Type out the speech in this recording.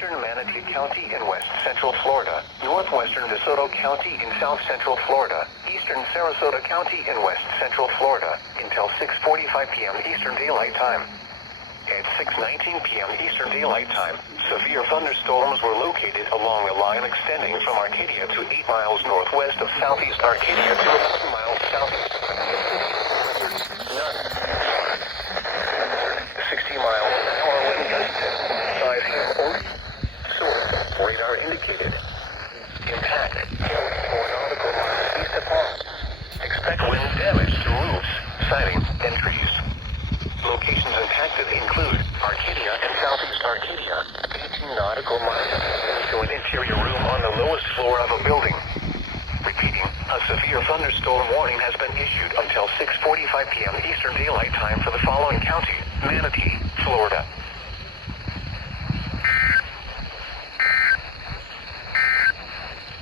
eastern Manatee County in west central Florida, northwestern DeSoto County in south central Florida, eastern Sarasota County in west central Florida, until 6:45 p.m. Eastern Daylight Time. At 6:19 p.m. Eastern Daylight Time, severe thunderstorms were located along the line extending from Arcadia to 8 miles northwest of southeast Arcadia to 11 miles southeast of Arcadia. 60 miles an hour wind gusted. Size or source radar indicated. Impact hail 4 nautical miles east of Palm. Expect wind damage to roofs, siding, and trees. Locations impacted include Arcadia and southeast Arcadia, 18 nautical miles into an interior room on the lowest floor of a building. Repeating, a severe thunderstorm warning has been issued until 6:45 p.m. Eastern Daylight Time for the following counties: Manatee, Florida,